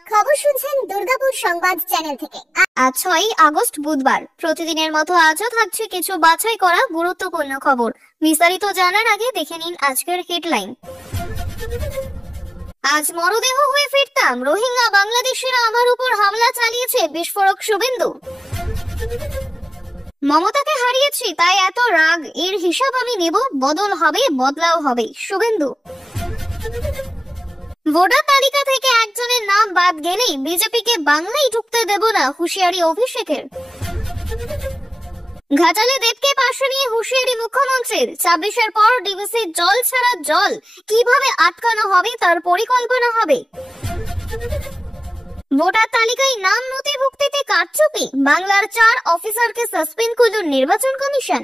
খবর শুনছেন দুর্গাপুর সংবাদ চ্যানেল থেকে। আজ 6 আগস্ট বুধবার। প্রতিদিনের মতো আজও থাকছে কিছু বাছাই করা গুরুত্বপূর্ণ খবর। বিস্তারিত জানার আগে দেখে নিন আজকের হেডলাইন। আজ মরদেহ হয়ে ফিরতাম, রোহিঙ্গা বাংলাদেশিরা আমার উপর হামলা চালিয়েছে, বিস্ফোরক শুভেন্দু। মমতাকে হারিয়েছি তাই এত রাগ, এর হিসাব আমি নেব, বদল হবে, বদলাও হবে, শুভেন্দু। ভোটার তালিকা থেকে একজনের নাম বাদ গেলেই বিজেপিকে বাংলায় ঢুকতে দেব না, হুঁশিয়ারি অভিষেকের। ঘাটালে দেবকে পাশে নিয়ে হুঁশিয়ারি মুখ্যমন্ত্রীর। 26-এর পর ডিভিসির জল ছাড়া জল কিভাবে আটকানো হবে তার পরিকল্পনা হবে। ভোটার তালিকায় নাম নথিভুক্তিতে কারচুপি, বাংলার 4 অফিসারকে সাসপেন্ড করল নির্বাচন কমিশন।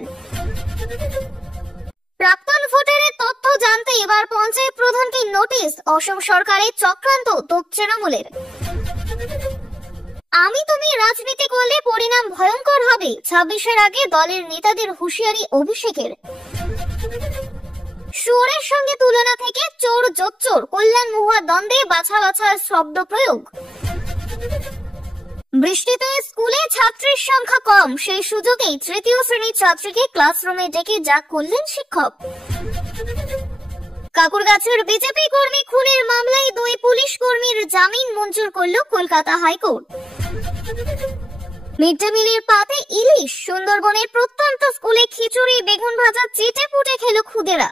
প্রাক্তন ভোটারের তথ্য জানতে এবার পঞ্চায়েত প্রধানকে নোটিশ, অসম সরকারের চক্রান্ত, তোপ তৃণমূলের। আমি তুমি রাজনীতি করলে পরিণাম ভয়ঙ্কর হবে, 26-এর আগে দলের নেতাদের হুঁশিয়ারি অভিষেকের। শুয়োরের সঙ্গে তুলনা থেকে চোর জোচ্চোর, কল্যাণ মহুয়া দ্বন্দ্বে বাছা বাছার শব্দ প্রয়োগ। বৃষ্টিতে স্কুলে ছাত্রীর সংখ্যা কম, সেই সুযোগেই তৃতীয় শ্রেণীর ছাত্রীকে ক্লাসরুমে ডেকে যা করলেন শিক্ষক। কাকুরগাছের বিজেপি কর্মী খুনের মামলায় 2 পুলিশ কর্মীর জামিন মঞ্জুর করল কলকাতা হাইকোর্ট। মিড ডে মিলের পাতে ইলিশ, সুন্দরবনের প্রত্যন্ত স্কুলে খিচুড়ি বেগুন ভাজা চেটে পুটে খেল খুদেরা।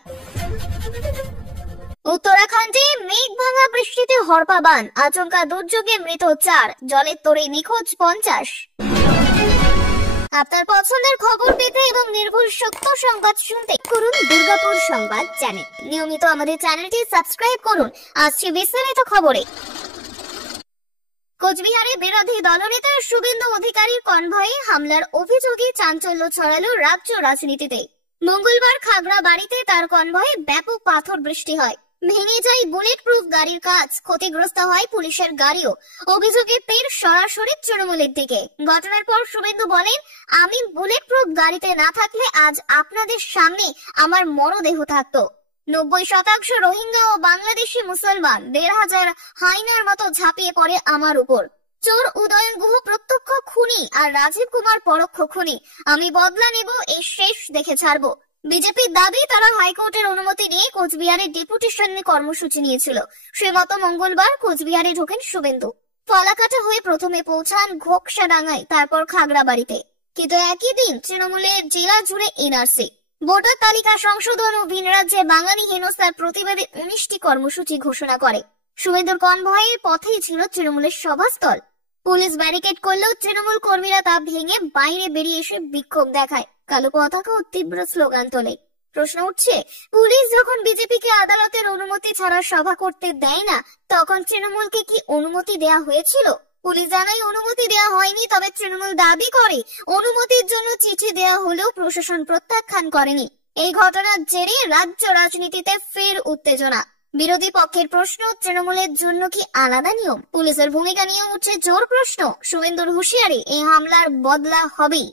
উত্তরাখণ্ডে মেঘ ভাঙা বৃষ্টিতে হরপা বান, আচমকা দুর্যোগে মৃত 4, জলের তোড়ে নিখোঁজ 50। আপনার পছন্দের খবর পেতে এবং নির্ভুল সত্য সংবাদ শুনতে করুন দুর্গাপুর সংবাদ চ্যানেল। নিয়মিত আমাদের চ্যানেলটি সাবস্ক্রাইব করুন। আসছে বিস্তারিত খবরে। কোচবিহারে বিরোধী দলনেতা শুভেন্দু অধিকারীর কনভয়ে হামলার অভিযোগে চাঞ্চল্য ছড়ালো রাজ্য রাজনীতিতে। মঙ্গলবার খাগড়াবাড়িতে তার কনভয়ে ব্যাপক পাথর বৃষ্টি হয়, ভেঙে যায় বুলেট প্রুফ গাড়ির কাজ, ক্ষতিগ্রস্ত হয় পুলিশের গাড়িও। অভিযোগে তীর সরাসরি তৃণমূলের দিকে। ঘটনার পর শুভেন্দু বলেন, আমি বুলেট প্রুফ গাড়িতে না থাকলে আজ আপনাদের সামনে আমার মরদেহ থাকতো। 90% রোহিঙ্গা ও বাংলাদেশি মুসলমান, 1,500 হাইনার মতো ঝাঁপিয়ে পড়ে আমার উপর। চোর উদয়ন গুহ প্রত্যক্ষ খুনি আর রাজীব কুমার পরোক্ষ খুনি। আমি বদলা নেব, এই শেষ দেখে ছাড়বো। বিজেপির দাবি, তারা হাইকোর্টের অনুমতি নিয়ে কোচবিহারে ডেপুটেশনে কর্মসূচি নিয়েছিল। সে মতো মঙ্গলবার কোচবিহারে ঢোকেন শুভেন্দু। ফলাকাটা হয়ে প্রথমে পৌঁছান ঘোকসাডাঙ্গায়, তারপর খাগড়াবাড়িতে। কিন্তু একই দিন তৃণমূলের জেলা জুড়ে এনআরসি, ভোটার তালিকা সংশোধন ও ভিন রাজ্যে বাঙালি হেনস্থার প্রতিবাদে 19টি কর্মসূচি ঘোষণা করে। শুভেন্দুর কনভয়ের পথেই ছিল তৃণমূলের সভাস্থল। পুলিশ ব্যারিকেড করলেও তৃণমূল কর্মীরা তা ভেঙে বাইরে বেরিয়ে এসে বিক্ষোভ দেখায়, কালো পতাকা ও তীব্র স্লোগান তোলে। প্রশ্ন উঠছে, পুলিশ যখন বিজেপিকে আদালতের অনুমতি ছাড়া সভা করতে দেয় না, তখন তৃণমূলকে কি অনুমতি দেয়া হয়েছিল? পুলিশ জানায় অনুমতি দেয়া হয়নি, তবে তৃণমূল দাবি করে অনুমতির জন্য চিঠি দেয়া হলেও প্রশাসন প্রত্যাখ্যান করেনি। এই ঘটনার জেরে রাজ্য রাজনীতিতে ফের উত্তেজনা। বিরোধী পক্ষের প্রশ্ন, তৃণমূলের জন্য কি আলাদা নিয়ম? পুলিশের ভূমিকা নিয়ে উঠছে জোর প্রশ্ন। শুভেন্দুর হুঁশিয়ারি, এই হামলার বদলা হবেই।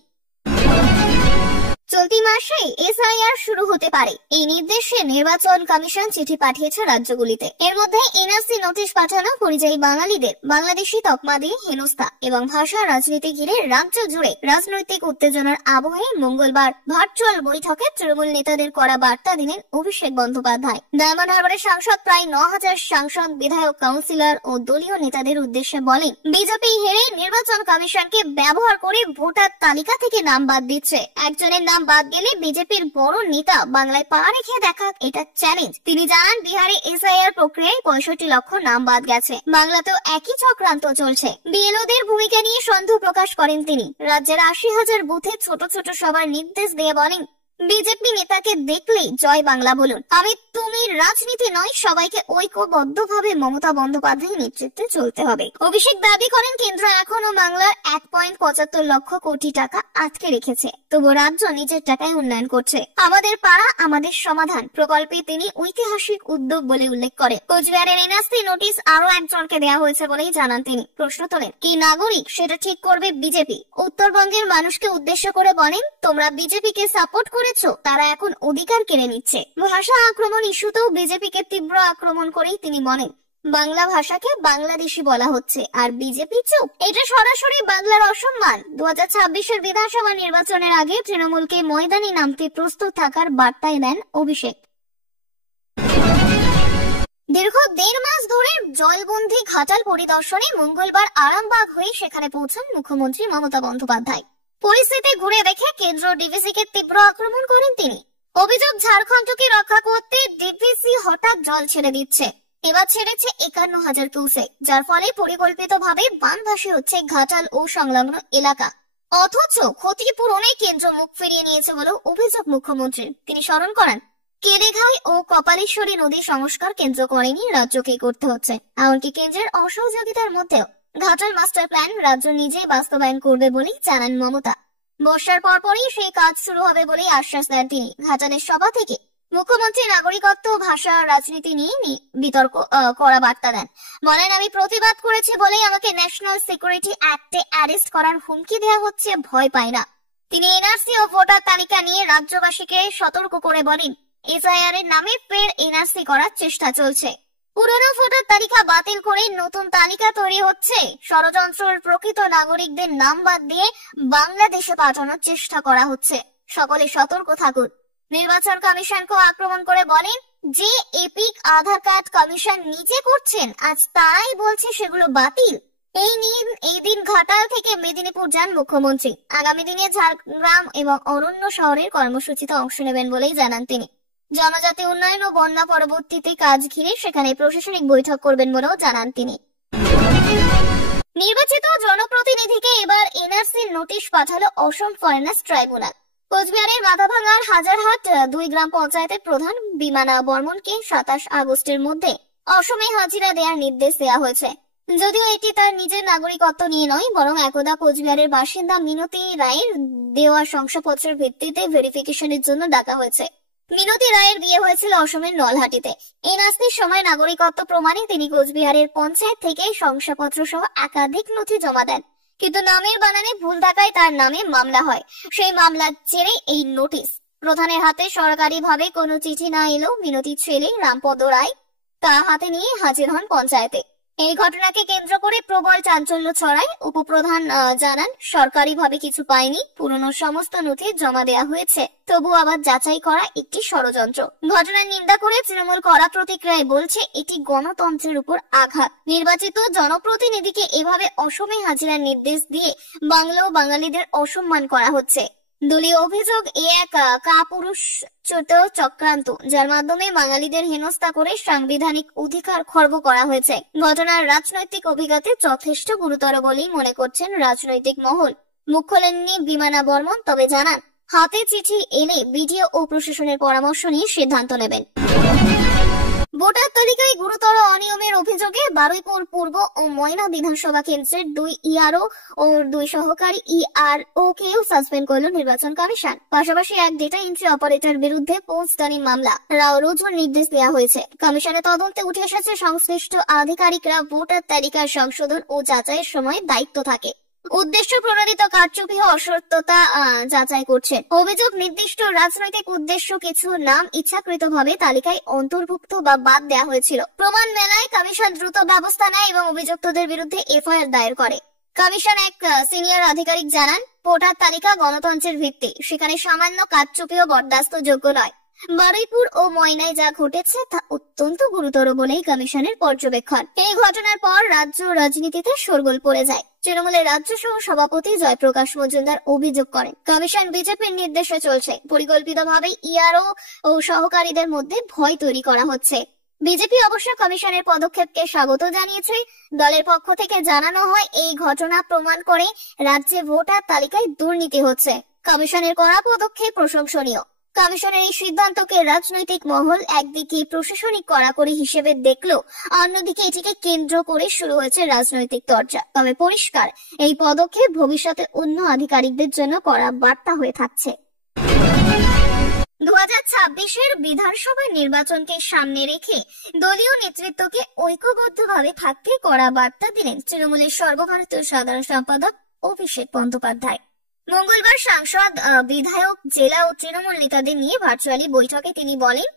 চলতি মাসে এসআইআর শুরু হতে পারে, এই নির্দেশে নির্বাচন কমিশন চিঠি পাঠিয়েছে রাজ্যগুলিতে। এর মধ্যে এনআরসি নোটিশ পাঠানো পরিযায়ী বাঙালিদের বাংলাদেশি তকমা দিয়ে হেনস্থা এবং ভাষা রাজনীতি ঘিরে রাজ্য জুড়ে রাজনৈতিক উত্তেজনার আবহে মঙ্গলবার ভার্চুয়াল বৈঠকে তৃণমূল নেতাদের করা বার্তা দিলেন অভিষেক বন্দ্যোপাধ্যায়। ডায়মন্ড হারবারের সাংসদ প্রায় 9,000 সাংসদ, বিধায়ক, কাউন্সিলর ও দলীয় নেতাদের উদ্দেশ্যে বলেন, বিজেপি হেরে নির্বাচন কমিশনকে ব্যবহার করে ভোটার তালিকা থেকে নাম বাদ দিচ্ছে। একজনের নাম বাদ গেলে বিজেপির বড় নেতা বাংলায় পা রেখে দেখা, এটা চ্যালেঞ্জ। তিনি জানান, বিহারে এসআইআর প্রক্রিয়ায় 65 লক্ষ নাম বাদ গেছে, বাংলাতেও একই চক্রান্ত চলছে। বিএলওদের ভূমিকা নিয়ে সন্দেহ প্রকাশ করেন তিনি। রাজ্যের 80,000 বুথে ছোট ছোট সভার নির্দেশ দিয়ে বলেন, বিজেপি নেতাকে দেখলেই জয় বাংলা বলুন। আমি তুমি রাজনীতি নয়, সবাইকে ঐক্যবদ্ধভাবে মমতা বন্দ্যোপাধ্যায়ের নেতৃত্বে চলতে হবে। অভিষেক দাবি করেন, কেন্দ্র এখনো বাংলার 1.75 লক্ষ কোটি টাকা আটকে রেখেছে, তবু রাজ্য নিজের টাকায় উন্নয়ন করছে। আমাদের পাড়া আমাদের সমাধান প্রকল্পে তিনি ঐতিহাসিক উদ্যোগ বলে উল্লেখ করে। কোচবিহারের এনআরসি নোটিশ আরো একজনকে দেওয়া হয়েছে বলেই জানান তিনি। প্রশ্ন তোলেন, কি নাগরিক সেটা ঠিক করবে বিজেপি? উত্তরবঙ্গের মানুষকে উদ্দেশ্য করে বলেন, তোমরা বিজেপিকে সাপোর্ট করেছো, তারা এখন অধিকার কেড়ে নিচ্ছে। ভাষা আক্রমণ ইস্যুতেও বিজেপিকে তীব্র আক্রমণ করেই তিনি বলেন, বাংলা ভাষাকে বাংলাদেশি বলা হচ্ছে আর বিজেপি চুপ। এটা সরাসরি বাংলার অসম্মান। 2026-এর বিধানসভা নির্বাচনের আগে তৃণমূলকে ময়দানে নামতে প্রস্তুত থাকার বার্তায় দেন অভিষেক। দীর্ঘ 1.5 মাস ধরে জলবন্দী ঘাটাল পরিদর্শনে মঙ্গলবার আরামবাগ হয়ে সেখানে পৌঁছান মুখ্যমন্ত্রী মমতা বন্দ্যোপাধ্যায়। পরিস্থিতি ঘুরে দেখে কেন্দ্র ডিভিসিকে তীব্র আক্রমণ করেন তিনি। অভিযোগ, ঝাড়খণ্ডকে রক্ষা করতে ডিভিসি হঠাৎ জল ছেড়ে দিচ্ছে। এবার ছেড়েছে 51,000 কিউসেক, যার ফলে পরিকল্পিতভাবে বানভাসী হচ্ছে ঘাটাল ও সংলগ্ন এলাকা। অথচ ক্ষতিপূরণে কেন্দ্র মুখ ফিরিয়ে নিয়েছে বলেও অভিযোগ মুখ্যমন্ত্রীর। তিনি স্মরণ করেন, কেরেঘাই ও কপালেশ্বরী নদী সংস্কার কেন্দ্র করেনি, রাজ্যকেই করতে হচ্ছে। এমনকি কেন্দ্রের অসহযোগিতার মধ্যেও ঘাটাল মাস্টার প্ল্যান রাজ্য নিজেই বাস্তবায়ন করবে বলেই জানান মমতা। বর্ষার পরপরই সেই কাজ শুরু হবে বলেই আশ্বাস দেন তিনি। ঘাটালের সভা থেকে মুখ্যমন্ত্রী নাগরিকত্ব, ভাষা, রাজনীতি নিয়ে বিতর্ক করা বার্তা দেন। বলেন, আমি প্রতিবাদ করেছি বলেই আমাকে ন্যাশনাল সিকিউরিটি অ্যাক্টে অ্যারেস্ট করার হুমকি দেওয়া হচ্ছে, ভয় পাই না। তিনি এনআরসি ও ভোটার তালিকা নিয়ে রাজ্যবাসীকে সতর্ক করে বলেন, এসআইআর এর নামে ফের এনআরসি করার চেষ্টা চলছে। পুরনো ভোটার তালিকা বাতিল করে নতুন তালিকা তৈরি হচ্ছে। ষড়যন্ত্রের প্রকৃত নাগরিকদের নাম বাদ দিয়ে বাংলাদেশে পাঠানোর চেষ্টা করা হচ্ছে। সকলে সতর্ক থাকুন। নির্বাচন কমিশনকে আক্রমণ করে বলেন, যে এপিক আধার কার্ড কমিশন নিজে করছেন, আজ তারাই বলছে সেগুলো বাতিল। এই দিন ঘাটাল থেকে মেদিনীপুর যান মুখ্যমন্ত্রী। আগামী দিনে ঝাড়গ্রাম এবং অরণ্য শহরের কর্মসূচিতে অংশ নেবেন বলেই জানান তিনি। জনজাতি উন্নয়ন ও বন্যা পরবর্তীতে কাজ ঘিরে সেখানে প্রশাসনিক বৈঠক করবেন বলেও জানান তিনি। নির্বাচিত জনপ্রতিনিধিকে এবার এনআরসির নোটিশ পাঠালো অসম ফরেনার্স ট্রাইব্যুনাল। কোচবিহারের মাথাভাঙার হাজারহাট 2 গ্রাম পঞ্চায়েতের প্রধান বিমানা বর্মনকে 27 আগস্টের মধ্যে অসমে হাজিরা দেওয়ার নির্দেশ দেওয়া হয়েছে। যদিও এটি তার নিজের নাগরিকত্ব নিয়ে নয়, বরং একদা কোচবিহারের বাসিন্দা মিনতি রায়ের দেওয়া শংসাপত্রের ভিত্তিতে ভেরিফিকেশনের জন্য ডাকা হয়েছে। মিনতি রায়ের বিয়ে হয়েছিল অসমের নলহাটিতে। এনআরসির সময় নাগরিকত্ব প্রমাণে তিনি কোচবিহারের পঞ্চায়েত থেকে শংসাপত্র সহ একাধিক নথি জমা দেন, কিন্তু নামের বানানে ভুল থাকায় তার নামে মামলা হয়। সেই মামলার জেরে এই নোটিশ। প্রধানের হাতে সরকারিভাবে কোনো চিঠি না এলেও মিনতির ছেলে রামপদ রায় তা হাতে নিয়ে হাজির হন পঞ্চায়েতে। এই ঘটনাকে কেন্দ্র করে প্রবল চাঞ্চল্য ছড়ায়। উপপ্রধান জানান, সরকারিভাবে কিছু পায়নি, পুরনো সমস্ত নথি জমা দেওয়া হয়েছে, তবু আবার যাচাই করা একটি ষড়যন্ত্র। ঘটনার নিন্দা করে তৃণমূল কড়া প্রতিক্রিয়ায় বলছে, এটি গণতন্ত্রের উপর আঘাত। নির্বাচিত জনপ্রতিনিধিকে এভাবে অসমে হাজিরার নির্দেশ দিয়ে বাংলা ও বাঙালিদের অসম্মান করা হচ্ছে। দলীয় অভিযোগ, এ এক কাপুরুষোচিত চক্রান্ত, যার মাধ্যমে বাঙালিদের হেনস্থা করে সাংবিধানিক অধিকার খর্ব করা হয়েছে। ঘটনার রাজনৈতিক অভিজ্ঞতা যথেষ্ট গুরুতর বলেই মনে করছেন রাজনৈতিক মহল। মুখ খোলেননি বিমানা বর্মন, তবে জানান, হাতে চিঠি এলে বিডিও ও প্রশাসনের পরামর্শ নিয়ে সিদ্ধান্ত নেবেন। ভোটার তালিকায় গুরুতর অনিয়মের অভিযোগে বারুইপুর পূর্ব ও ময়না বিধানসভা কেন্দ্রের 2 ইআরও ও 2 সহকারী ইআরও কেও সাসপেন্ড করল নির্বাচন কমিশন। পাশাপাশি এক ডেটা এন্ট্রি অপারেটর বিরুদ্ধে ফৌজদারি মামলা রুজুর নির্দেশ দেওয়া হয়েছে। কমিশনের তদন্তে উঠে এসেছে, সংশ্লিষ্ট আধিকারিকরা ভোটার তালিকার সংশোধন ও যাচাইয়ের সময় দায়িত্ব থাকে। উদ্দেশ্য প্রণোদিত কারচুপি ও অসত্যতা যাচাই করছে। অভিযোগ, নির্দিষ্ট রাজনৈতিক উদ্দেশ্য কিছু নাম ইচ্ছাকৃতভাবে তালিকায় অন্তর্ভুক্ত বা বাদ দেওয়া হয়েছিল। প্রমাণ মেলায় কমিশন দ্রুত ব্যবস্থা নেয় এবং অভিযুক্তদের বিরুদ্ধে এফআইআর দায়ের করে। কমিশন এক সিনিয়র আধিকারিক জানান, ভোটার তালিকা গণতন্ত্রের ভিত্তি, সেখানে সামান্য কারচুপিও বরদাস্তযোগ্য নয়। বারুইপুর ও ময়নায় যা ঘটেছে তা অত্যন্ত গুরুতর বলেই কমিশনের পর্যবেক্ষণ। এই ঘটনার পর রাজ্য রাজনীতিতে শোরগোল পড়ে যায়। তৃণমূলের রাজ্য সহ সভাপতি জয়প্রকাশ মজুমদার অভিযোগ করেন, কমিশন বিজেপির নির্দেশে চলছে। পরিকল্পিতভাবে ইআরও ও সহকারীদের মধ্যে ভয় তৈরি করা হচ্ছে। বিজেপি অবশ্য কমিশনের পদক্ষেপকে স্বাগত জানিয়েছে। দলের পক্ষ থেকে জানানো হয়, এই ঘটনা প্রমাণ করে রাজ্যে ভোটার তালিকায় দুর্নীতি হচ্ছে। কমিশনের করা পদক্ষেপ প্রশংসনীয়। কমিশনের এই সিদ্ধান্তকে রাজনৈতিক মহল একদিকে প্রশাসনিক কড়াকড়ি হিসেবে দেখলো, অন্যদিকে এটিকে কেন্দ্র করে শুরু হয়েছে রাজনৈতিক চর্চা। তবে পরিষ্কার, এই পদক্ষেপ ভবিষ্যতে অন্য আধিকারিকদের জন্য কড়া বার্তা হয়ে থাকছে। 2026-এর বিধানসভা নির্বাচনকে সামনে রেখে দলীয় নেতৃত্বকে ঐক্যবদ্ধভাবে থাকতে কড়া বার্তা দিলেন তৃণমূলের সর্বভারতীয় সাধারণ সম্পাদক অভিষেক বন্দ্যোপাধ্যায়। মঙ্গলবার সাংসদ, বিধায়ক, জেলা ও তৃণমূল নেতাদের নিয়ে ভার্চুয়ালি বৈঠকে তিনি বলেন,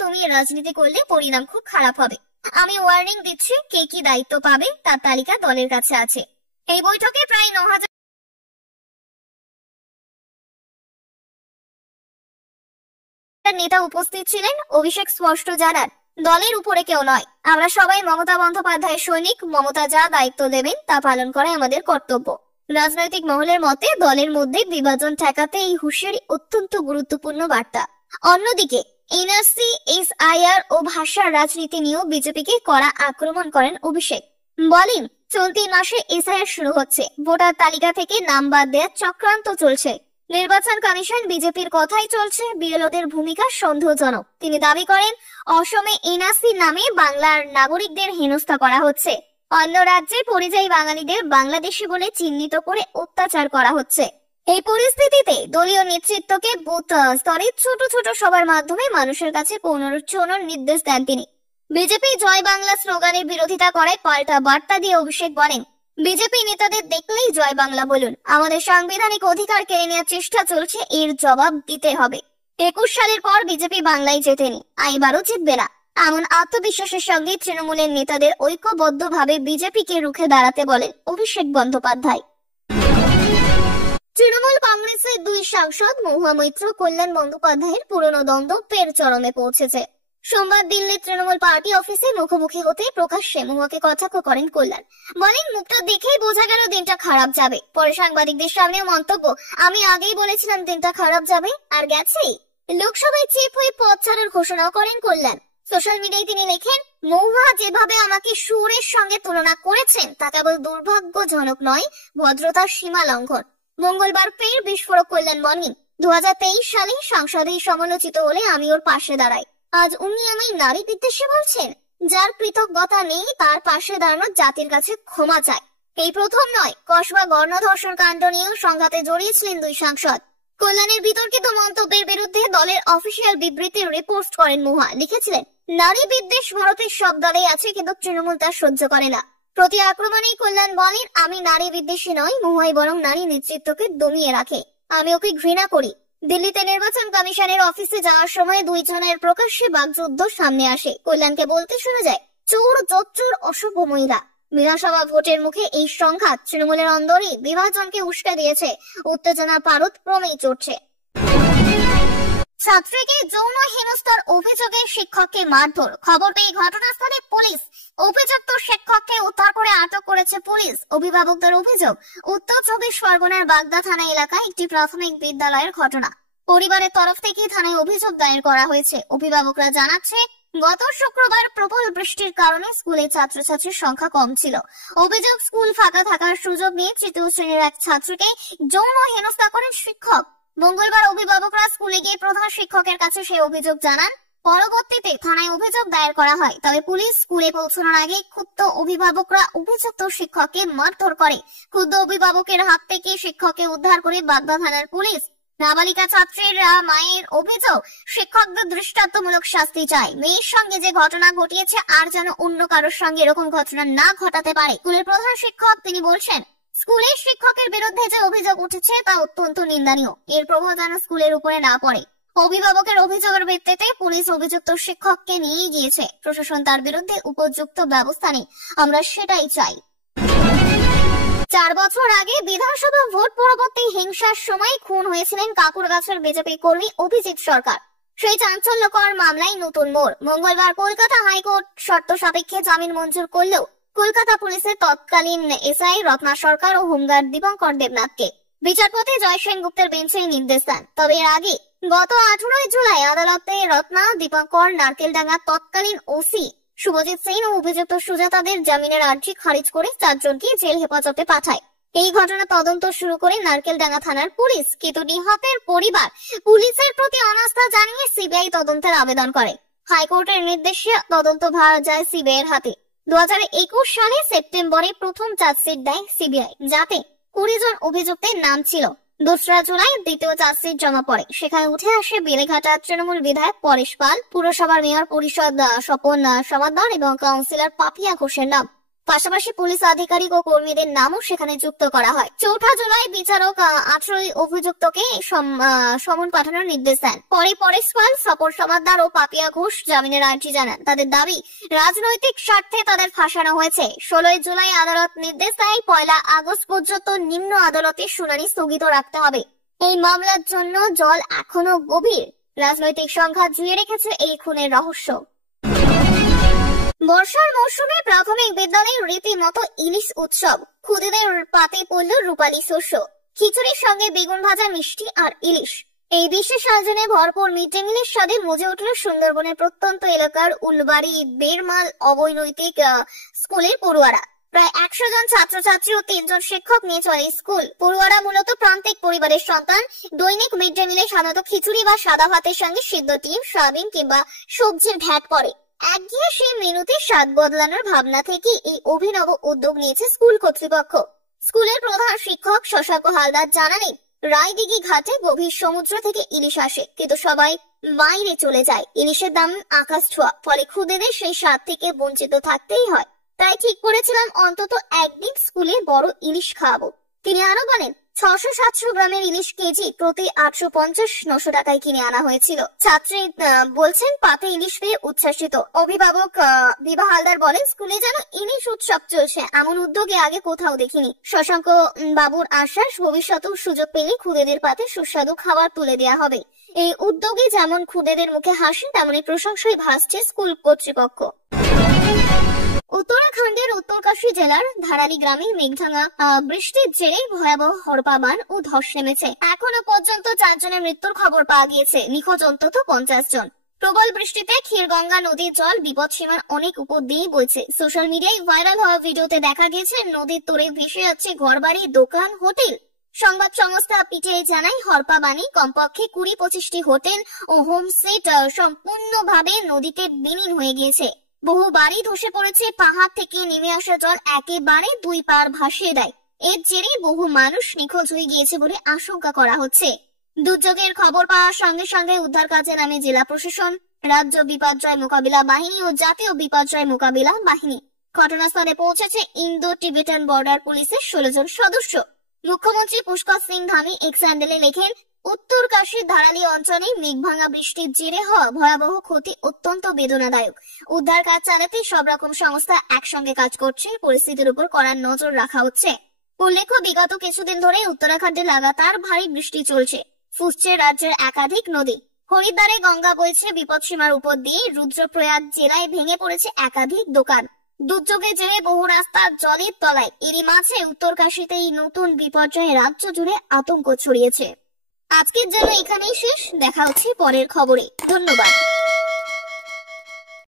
তুমি রাজনীতি করলে পরিণাম খুব খারাপ হবে। আমি ওয়ার্নিং দিচ্ছি, কে কি দায়িত্ব পাবে তার তালিকা দলের কাছে আছে। এই বৈঠকে প্রায় 9,000 নেতা উপস্থিত ছিলেন। অভিষেক স্পষ্ট জানান, দলের উপরে কেউ নয়, আমরা সবাই মমতা বন্দ্যোপাধ্যায়ের সৈনিক। মমতা যা দায়িত্ব দেবেন তা পালন করা আমাদের কর্তব্য। রাজনৈতিক মহলের মতে দলের মধ্যে বিভাজন ঠেকাতে এই হুঁশিয়ারি অত্যন্ত গুরুত্বপূর্ণ বার্তা। অন্যদিকে এনআরসি, এসআইআর ও ভাষার রাজনীতি নিয়েও বিজেপিকে কড়া আক্রমণ করেন অভিষেক। বলেন, চলতি মাসে এসআইআর শুরু হচ্ছে, ভোটার তালিকা থেকে নাম বাদ দেওয়ার চক্রান্ত চলছে। নির্বাচন কমিশন বিজেপির কথাই চলছে, বিএলওদের ভূমিকা সন্দেহজনক। তিনি দাবি করেন, অসমে এনআরসি নামে বাংলার নাগরিকদের হেনস্থা করা হচ্ছে। অন্য রাজ্যে পরিযায়ী বাঙালিদের বাংলাদেশি বলে চিহ্নিত করে অত্যাচার করা হচ্ছে। এই পরিস্থিতিতে দলীয় নেতৃত্বকে বুথ স্তরে ছোট ছোট সভার মাধ্যমে মানুষের কাছে পৌঁছানোর নির্দেশ দেন তিনি। বিজেপি জয় বাংলা স্লোগানের বিরোধিতা করে পাল্টা বার্তা দিয়ে অভিষেক বলেন, বিজেপি নেতাদের দেখলেই জয় বাংলা বলুন। আমাদের সাংবিধানিক অধিকার কেড়ে নেওয়ার চেষ্টা চলছে, এর জবাব দিতে হবে। 21 সালের পর বিজেপি বাংলায় জেতেনি, এবারও জিতবে না। এমন আত্মবিশ্বাসের সঙ্গে তৃণমূলের নেতাদের ঐক্যবদ্ধভাবে বিজেপিকে রুখে দাঁড়াতে বলেন অভিষেক বন্দ্যোপাধ্যায়। তৃণমূল কংগ্রেসের 2 সাংসদ মহুয়া মৈত্র, কল্যাণ বন্দ্যোপাধ্যায়ের পুরনো দ্বন্দ্ব ফের চরমে পৌঁছেছে। সোমবার দিল্লির তৃণমূল পার্টি অফিসে মুখোমুখি হতে প্রকাশ্যে মহুয়াকে কটাক্ষ করেন কল্যাণ। বলেন, মুখটা দেখেই বোঝা গেল দিনটা খারাপ যাবে। পরে সাংবাদিকদের সামনেও মন্তব্য, আমি আগেই বলেছিলাম দিনটা খারাপ যাবে, আর গেছেই। লোকসভায় চিফ হয়ে পদ ছাড়ার ঘোষণাও করেন কল্যাণ। সোশ্যাল মিডিয়ায় তিনি লেখেন, মহুয়া যেভাবে আমাকে সুরের সঙ্গে তুলনা করেছেন তা কেবল দুর্ভাগ্যজনক নয়, ভদ্রতার সীমা লঙ্ঘন। মঙ্গলবার ফের বিস্ফোরক কল্যাণ বলেন, 2023 সালে সংসদে সমালোচিত হলে আমি ওর পাশে দাঁড়াই। আজ উনি আমায় নারী বিদ্বেষী বলছেন। যার কৃতজ্ঞতা নেই তার পাশে দাঁড়ানো জাতির কাছে ক্ষমা চায়। এই প্রথম নয়, কসবা গণধর্ষণ কাণ্ড নিয়েও সংঘাতে জড়িয়েছিলেন 2 সাংসদ। কল্যাণের বিতর্কিত মন্তব্যের বিরুদ্ধে দলের অফিসিয়াল বিবৃতি রিপোস্ট করেন মহুয়া। লিখেছিলেন, নারী বিদ্বেষ ভারতের সব দলেই আছে, কিন্তু তৃণমূল তা সহ্য করে না। প্রতি আক্রমণেই কল্যাণ বলেন, আমি নারী বিদ্বেষী নই, মহুয়াই বরং নারী নেতৃত্বকে দমিয়ে রাখে। আমি ওকে ঘৃণা করি। দিল্লিতে নির্বাচন কমিশনের অফিসে যাওয়ার সময় 2 জনের প্রকাশ্যে বাগযুদ্ধ সামনে আসে। কল্যাণকে বলতে শোনা যায়, চোর, জচ্চোর, অসভ্য মহিলা। বিধানসভা ভোটের মুখে এই সংঘাত তৃণমূলের অন্দরই বিভাজনকে উস্কে দিয়েছে। উত্তেজনা পারদ ক্রমেই চড়ছে। ছাত্রীকে যৌন হেনস্থার অভিযোগে শিক্ষককে মারধর। খবর পেয়ে ঘটনাস্থলে পুলিশ। অভিযুক্ত শিক্ষককে উদ্ধার করে আটক করেছে পুলিশ। অভিভাবকদের অভিযোগ, উত্তর 24 পরগনার বাগদা থানা এলাকায় একটি প্রাথমিক বিদ্যালয়ের ঘটনা। পরিবারের তরফ থেকে থানায় অভিযোগ দায়ের করা হয়েছে। অভিভাবকরা জানাচ্ছে, গত শুক্রবার প্রবল বৃষ্টির কারণে স্কুলে ছাত্রছাত্রীর সংখ্যা কম ছিল। অভিযোগ, স্কুল ফাঁকা থাকার সুযোগ নিয়ে 3য় শ্রেণীর এক ছাত্রীকে যৌন হেনস্থা করেন শিক্ষক। মঙ্গলবার অভিভাবকরা স্কুলে গিয়ে প্রধান শিক্ষকের কাছে সেই অভিযোগ জানান। পরবর্তীতে থানায় অভিযোগ দায়ের করা হয়। তবে পুলিশ স্কুলে পৌঁছানোর আগে ক্ষুব্ধ অভিভাবকরা অভিযুক্ত শিক্ষককে মারধর করে। ক্ষুব্ধ অভিভাবকের হাত থেকে শিক্ষককে উদ্ধার করে বাগদা থানার পুলিশ। নাবালিকা ছাত্রীর মায়ের অভিযোগ, শিক্ষকদের দৃষ্টান্তমূলক শাস্তি চায়। মেয়ের সঙ্গে যে ঘটনা ঘটিয়েছে আর যেন অন্য কারোর সঙ্গে এরকম ঘটনা না ঘটাতে পারে। স্কুলের প্রধান শিক্ষক তিনি বলছেন, স্কুলের শিক্ষকের বিরুদ্ধে যে অভিযোগ উঠেছে তা অত্যন্ত নিন্দনীয়। এর প্রভাব যেন স্কুলের উপরে না পড়ে। অভিভাবকের অভিযোগের ভিত্তিতে পুলিশ অভিযুক্ত শিক্ষককে নিয়ে গিয়েছে। প্রশাসন তার বিরুদ্ধে উপযুক্ত ব্যবস্থা নেই, আমরা সেটাই চাই। 4 বছর আগে বিধানসভা ভোট পরবর্তী হিংসার সময় খুন হয়েছিলেন কাকুরগাছের বিজেপি কর্মী অভিজিৎ সরকার। সেই চাঞ্চল্যকর মামলায় নতুন মোড়। মঙ্গলবার কলকাতা হাইকোর্ট শর্ত সাপেক্ষে জামিন মঞ্জুর করলেও কলকাতা পুলিশের তৎকালীন এসআই রত্না সরকার ও হোমগার্ড দীপঙ্কর দেবনাথকে বিচারপতি জয় সেনগুপ্তের বেঞ্চে নির্দেশ দেন। তবে এর আগে গত 18 জুলাই আদালতে রত্না, দীপঙ্কর, নারকেলডাঙ্গা তৎকালীন ওসি শুভজিৎ সেন ও অভিযুক্ত সুজাতাদের জামিনের আর্জি খারিজ করে 4 জনকে জেল হেফাজতে পাঠায়। এই ঘটনা তদন্ত শুরু করে নারকেলডাঙ্গা থানার পুলিশ। কিন্তু নিহতের পরিবার পুলিশের প্রতি অনাস্থা জানিয়ে সিবিআই তদন্তের আবেদন করে। হাইকোর্টের নির্দেশে তদন্ত ভার যায় সিবিআইয়ের হাতে। 2021 সালে সেপ্টেম্বরে প্রথম চার্জশিট দেয় সিবিআই, যাতে 20 জন অভিযুক্তের নাম ছিল। 2রা জুলাই দ্বিতীয় চার্জশিট জমা পড়ে। সেখানে উঠে আসে বেলেঘাটা তৃণমূল বিধায়ক পরেশ পাল, পুরসভার মেয়র পরিষদ স্বপন সমাদ্দার এবং কাউন্সিলর পাপিয়া ঘোষের নাম। পাশাপাশি পুলিশ আধিকারিক ও কর্মীদের নামও সেখানে যুক্ত করা হয়। ৪ জুলাই বিচারক 18 অভিযুক্তকে সমন পাঠানোর নির্দেশ দেন। পরে পরেশ পাল, স্বপন সমাদ্দার ও পাপিয়া ঘোষ জামিনের আর্জি জানান। তাদের দাবি, রাজনৈতিক স্বার্থে তাদের ফাঁসানো হয়েছে। 16 জুলাই আদালত নির্দেশ দেয় 1 আগস্ট পর্যন্ত নিম্ন আদালতে শুনানি স্থগিত রাখতে হবে। এই মামলার জন্য জল এখনো গভীর। রাজনৈতিক সংঘাত জুড়ে রেখেছে এই খুনের রহস্য। বর্ষার মৌসুমে প্রাথমিক বিদ্যালয়ে রীতিমতো ইলিশ উৎসব। খুদেদের পাতে পড়ল রূপালী শস্য। খিচুড়ির সঙ্গে বেগুন ভাজা, মিষ্টি আর ইলিশ। এই বিশেষ আয়োজনে ভরপুর মিড ডে মিলের স্বাদে মজে উঠল সুন্দরবনের প্রত্যন্ত এলাকার উলবাড়ি বেরমাল অবৈনৈতিক স্কুলের পড়ুয়ারা। প্রায় 100 জন ছাত্রছাত্রী ও 3 জন শিক্ষক নিয়ে চলে স্কুল। পড়ুয়ারা মূলত প্রান্তিক পরিবারের সন্তান। দৈনিক মিড ডে মিলে সাধারণত খিচুড়ি বা সাদা ভাতের সঙ্গে সিদ্ধ ডিম, সয়াবিন কিংবা সবজির ঘ্যাট পড়ে। একঘেয়ে সেই মেনুতে স্বাদ বদলানোর ভাবনা থেকে এই অভিনব উদ্যোগ নিয়েছে স্কুল কর্তৃপক্ষ। স্কুলের প্রধান শিক্ষক শশাঙ্ক হালদার জানালেন, রায়দিঘি ঘাটে গভীর সমুদ্র থেকে ইলিশ আসে, কিন্তু সবাই বাইরে চলে যায়। ইলিশের দাম আকাশ ছোঁয়া, ফলে খুদেদের সেই স্বাদ থেকে বঞ্চিত থাকতেই হয়। তাই ঠিক করেছিলাম অন্তত একদিন স্কুলে বড় ইলিশ খাওয়াবো। তিনি আরো বলেন, 600-700 গ্রামের ইলিশ কেজি প্রতি 850-900 টাকায় কিনে আনা হয়েছিল। ছাত্রী বলছেন, পাতে ইলিশ পেয়ে উচ্ছ্বাসিত। অভিভাবক বিভা হালদার বলেন, স্কুলে যেন ইলিশ উৎসব চলছে, এমন উদ্যোগে আগে কোথাও দেখিনি। শশাঙ্ক বাবুর আশ্বাস, ভবিষ্যতেও সুযোগ পেলে খুদেদের পাতে সুস্বাদু খাবার তুলে দেওয়া হবে। এই উদ্যোগে যেমন খুদেদের মুখে হাসি, তেমনি প্রশংসায় ভাসছে স্কুল কর্তৃপক্ষ। উত্তরাখণ্ডের উত্তরকাশী জেলার ধারালি গ্রামে মেঘঢাঙ্গা বৃষ্টির জেরে ভয়াবহ হরপাবান ও ধস নেমেছে। এখনো পর্যন্ত 4 জনের মৃত্যুর খবর পাওয়া গিয়েছে, নিখোঁজ অন্তত 50 জন। প্রবল বৃষ্টিতে ক্ষীরগঙ্গা নদীর জল বিপদসীমার অনেক উপর দিয়ে বইছে। সোশ্যাল মিডিয়ায় ভাইরাল হওয়া ভিডিওতে দেখা গেছে নদীর তোড়ে ভেসে যাচ্ছে ঘরবাড়ি, দোকান, হোটেল। সংবাদ সংস্থা পিটিআই জানায়, হরপাবানে কমপক্ষে 20-25টি হোটেল ও হোমস্টে সম্পূর্ণভাবে নদীতে বিলীন হয়ে গিয়েছে। বহু বাড়ি ধসে পড়েছে। পাহাড় থেকে নেমে আসা জল একেবারে 2 পার ভাসিয়ে দেয়। এর জেরে বহু মানুষ নিখোঁজ হয়ে গিয়েছে বলে আশঙ্কা করা হচ্ছে। দুর্যোগের খবর পাওয়ার সঙ্গে সঙ্গে উদ্ধার কাজে নামে জেলা প্রশাসন, রাজ্য বিপর্যয় মোকাবিলা বাহিনী ও জাতীয় বিপর্যয় মোকাবিলা বাহিনী। ঘটনাস্থলে পৌঁছেছে ইন্দো টিবেটান বর্ডার পুলিশের 16 জন সদস্য। মুখ্যমন্ত্রী পুষ্কর সিং ধামি এক্স হ্যান্ডেলে লেখেন, উত্তরকাশীর ধারালি অঞ্চলে মেঘভাঙা বৃষ্টির জেরে হওয়া ভয়াবহ ক্ষতি অত্যন্ত বেদনাদায়ক। উদ্ধার কাজ চালাতে সব রকম সংস্থা একসঙ্গে কাজ করছে। পরিস্থিতির উপর কড়া নজর রাখা হচ্ছে। উল্লেখ্য, বিগত কিছুদিন ধরে উত্তরাখণ্ডে লাগাতার ভারী বৃষ্টি চলছে। ফুসছে রাজ্যের একাধিক নদী। হরিদ্বারে গঙ্গা বইছে বিপদসীমার উপর দিয়ে। রুদ্রপ্রয়াগ জেলায় ভেঙে পড়েছে একাধিক দোকান। দুর্যোগের জেরে বহু রাস্তার জলের তলায়। এরই মাঝে উত্তরকাশীতে এই নতুন বিপর্যয়ে রাজ্য জুড়ে আতঙ্ক ছড়িয়েছে। আজকের জন্য এখানেই শেষ। দেখা হচ্ছে পরের খবরে। ধন্যবাদ।